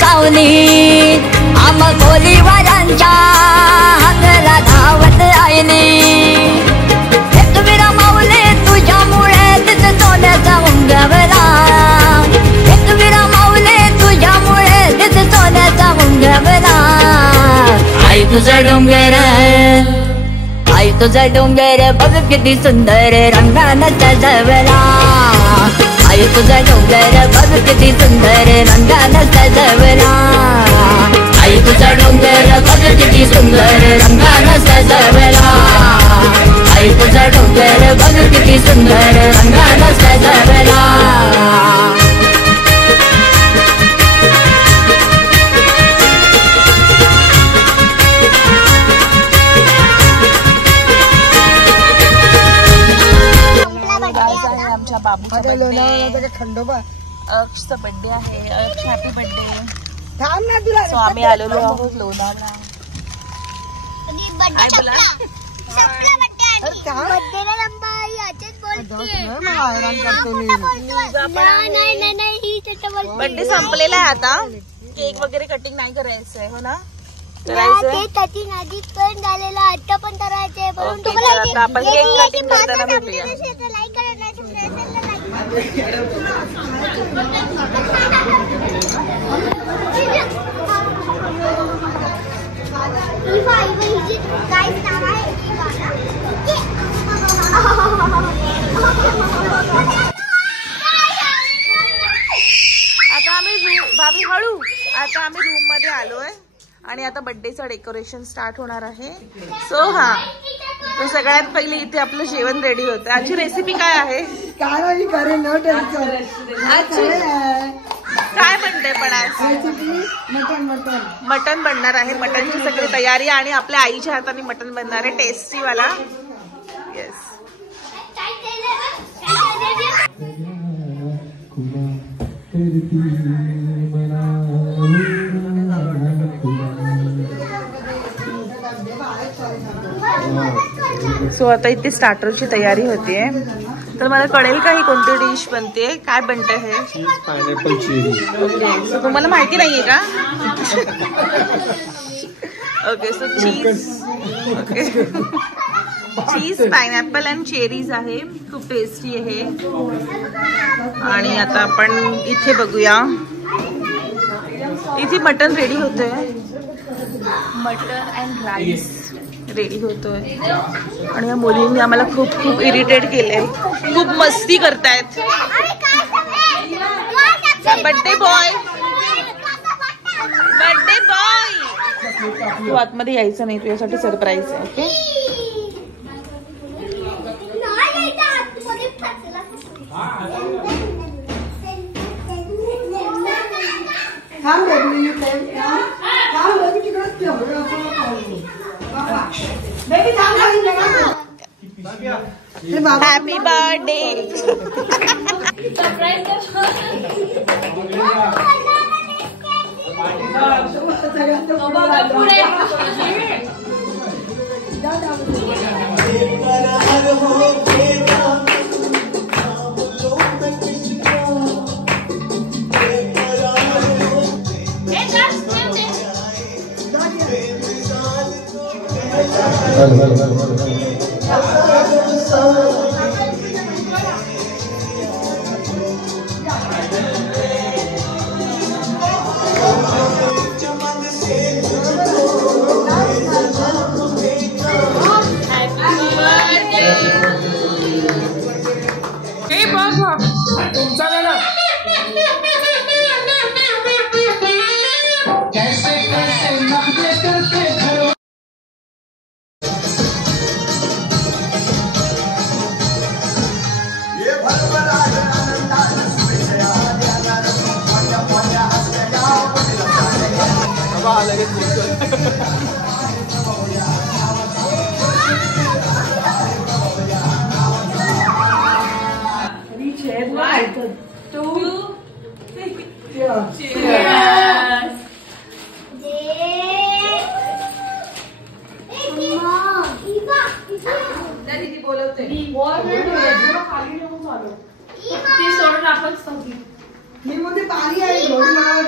सावनी आम कोलीवारांच्या हातला धावत आईनी एकवीरा माऊली तुझ्यामुळे तिथे सोन्याचा मुंगवला एकवीरा माऊली तुझ्यामुळे तिथे सोन्याचा मुंगवला आई तुझा डोंगर आई तुझा डोंगर बघ किती सुंदर रंगानं सजवला आई तुझा डोंगर बघ किती सुंदर रंगानं सजवला आई तुझा डोंगर बघ किती सुंदर रंगानं सजवला आई तुझा डोंगर बघ किती सुंदर रंगानं सजवला बाबूचा खंडोबा अक्षचा बर्थडे आहे. अक्ष हॅपी बर्थडे. थांब ना तुला. सो आम्ही आलेलो आहोत लोणावळा. बर्थडे संपलेला आहे आता. केक वगैरे कटिंग नाही करायचं आहे हो ना. आता पण करायचंय आपण केक कटिंग करताना भेटूया. आता आम्ही रूम मध्ये आलोय आणि आता बर्थडेचं डेकोरेशन स्टार्ट होणार आहे. सो हा तर सगळ्यात पहिले इथे आपलं जेवण रेडी होतं. आजची रेसिपी काय आहे? काय बनते पण आज मटन बनणार आहे. मटनची सगळी तयारी आणि आपल्या आईच्या हाताने मटन बनणार आहे टेस्टी वाला. येस सो आता इथे स्टार्टरची तयारी होतीये. तर मला कळेल का ही कोणती डिश बनते? काय बनते हे? Pineapple cherry. ओके सो तुम्हाला माहिती नाहीये का? Okay so cheese okay cheese pineapple and cherries आहे. खूप टेस्टी आहे. आणि आता आपण इथे बघूया. इथे मटन रेडी होतंय. मटन अँड राईस रेडी होतोय. आणि या मुलींनी आम्हाला खूप खूप इरिटेट केलंय. खूप मस्ती करतायत. बर्थडे बॉय बर्थडे बॉय तू आतमध्ये यायचं नाही. तुझ्यासाठी सरप्राईज आहे. Okay happy birthday. मी मध्ये पाणी आहे.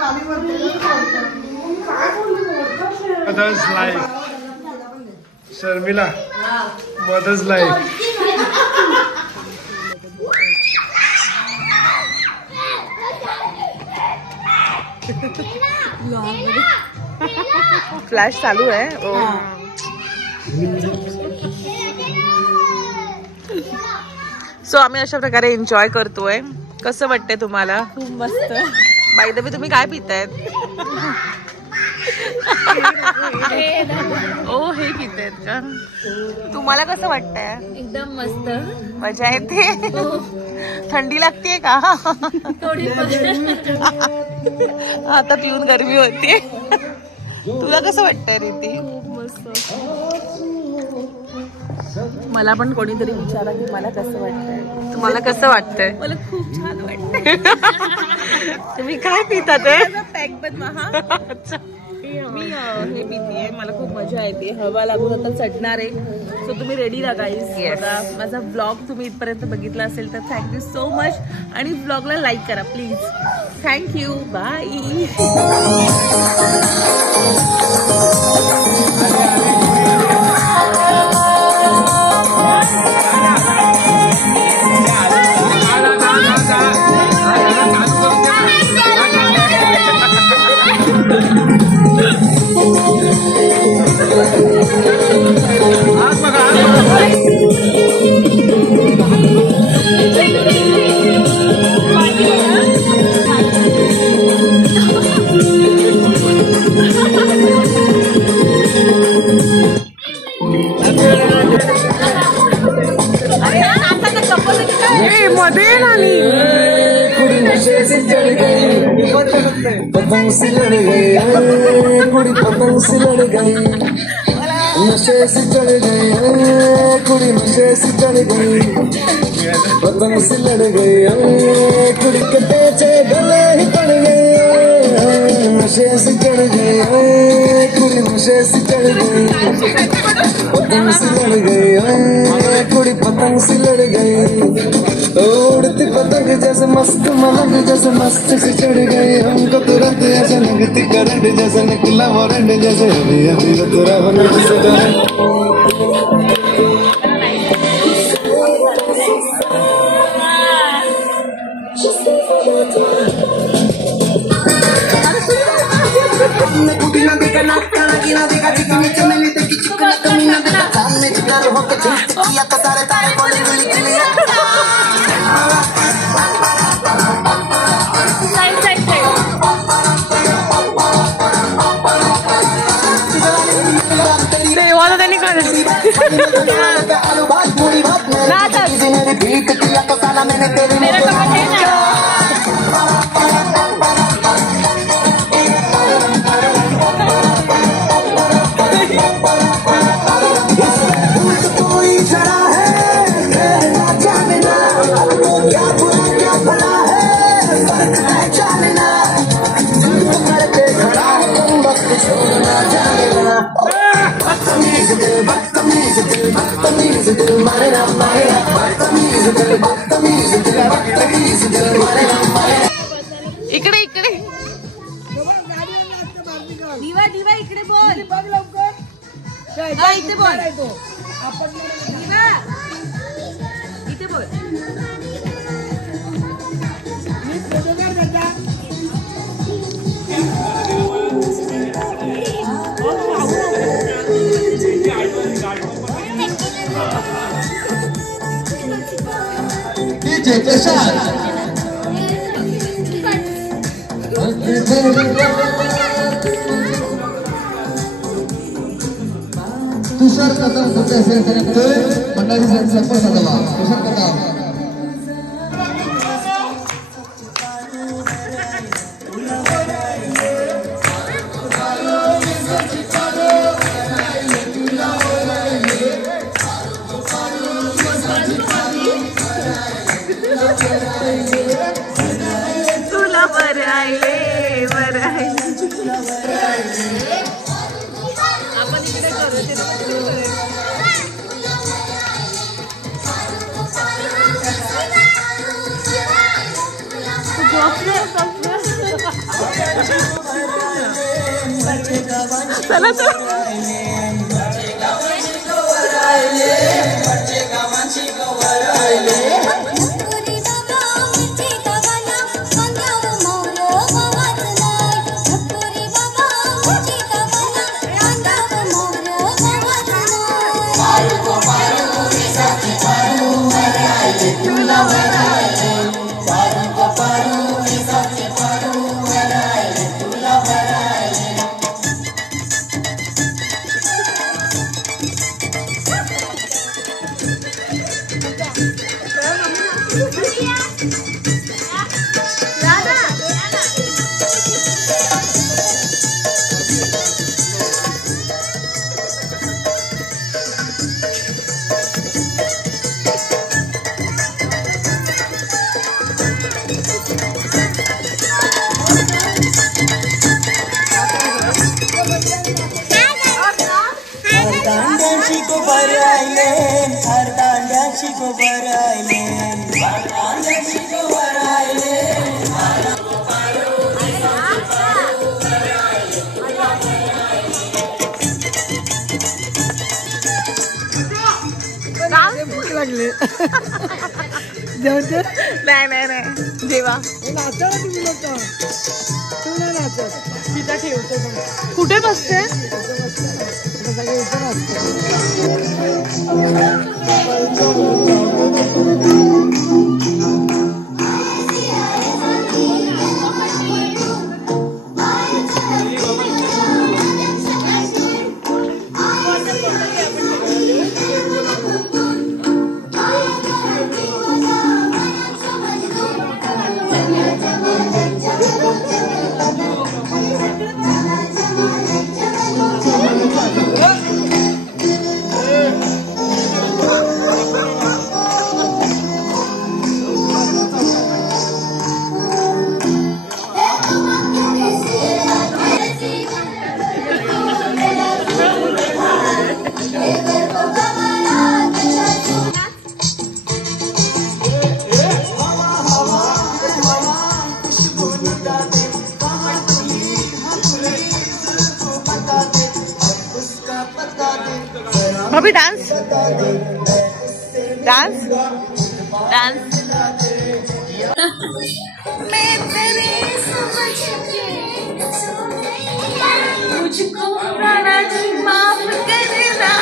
पाणी mother's life. Sharmila mother's life. Flash चालू आहे. सो आम्ही अशा प्रकारे एन्जॉय करतोय. कसं वाटतंय तुम्हाला? खूप मस्त. बाय द वे तुम्ही काय पितायत? ओ हे पितायत का? तुम्हाला कसं वाटतंय? एकदम मस्त. मजा येते. थंडी लागतेय का? थोडी आता पिऊन गरमी होते. तुला कसं वाटतंय रीती? खूप मस्त. मला पण कोणीतरी विचारा की मला कसं वाटतंय. तुम्हाला कसं वाटतंय? मला खूप छान वाटतंय. तुम्ही काय पिता ते? पॅक पण महा. मी हे पितीये. मला खूप मजा येते. हवा लागून आता चढणार आहे. सो तुम्ही रेडी राहा गाईज. माझा ब्लॉग तुम्ही इथपर्यंत बघितला असेल तर थँक्यू सो मच. आणि ब्लॉगला लाईक करा प्लीज. थँक्यू. बाय. पतंग से लड़ गई कुड़ी, पतंग से लड़ गई, नशे से चढ़ गई कुड़ी, नशे से चढ़ गई, पतंग से लड़ गई कुड़ी के पेचे गले ही पड़ गई, नशे से चढ़ गई कुड़ी, नशे से चढ़ गई, पतंग से लड़ गई कुड़ी, पतंग से लड़ गई. उड़ती पतंग जैसे मस्त मलंग जैसे मस्त से चढ़ गई हमको तुरंत ऐसे लगती करंट जैसे निकला वारंट जैसे अभी अभी तुरा बना से देवाला त्यांनी इकडे इकडे दिवा दिवा इकडे बोल. इथे बोल. दिवा इथे बोल. तुषार कदम तुमच्या सेंटरमध्ये मंडळाची संपर्क साधावा. तुषार कदम तुला बरायले बरायले. आपण इकडे करू. चला तो नाही नाही नाही जेवा कुठे बसते अभी डांस डांस डांस मुझको राणा जी माफ करना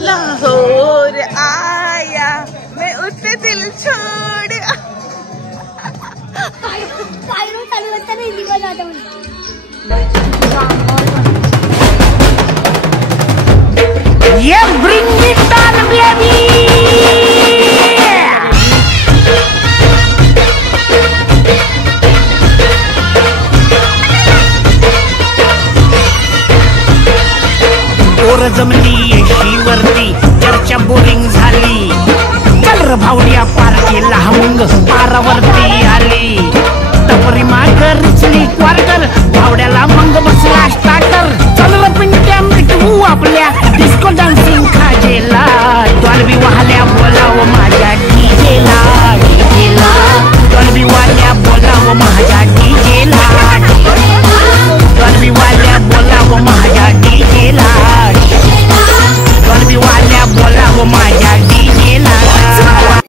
लाहौर आया मैं उससे दिल छोड़ ये bring it on baby ओर जमली येशीवरती चर्चा बोरिंग झाली चल र भावड्या पार्टीला हमंग पारावरती आली टपरी माग रिचली क्वार्टर भावड्याला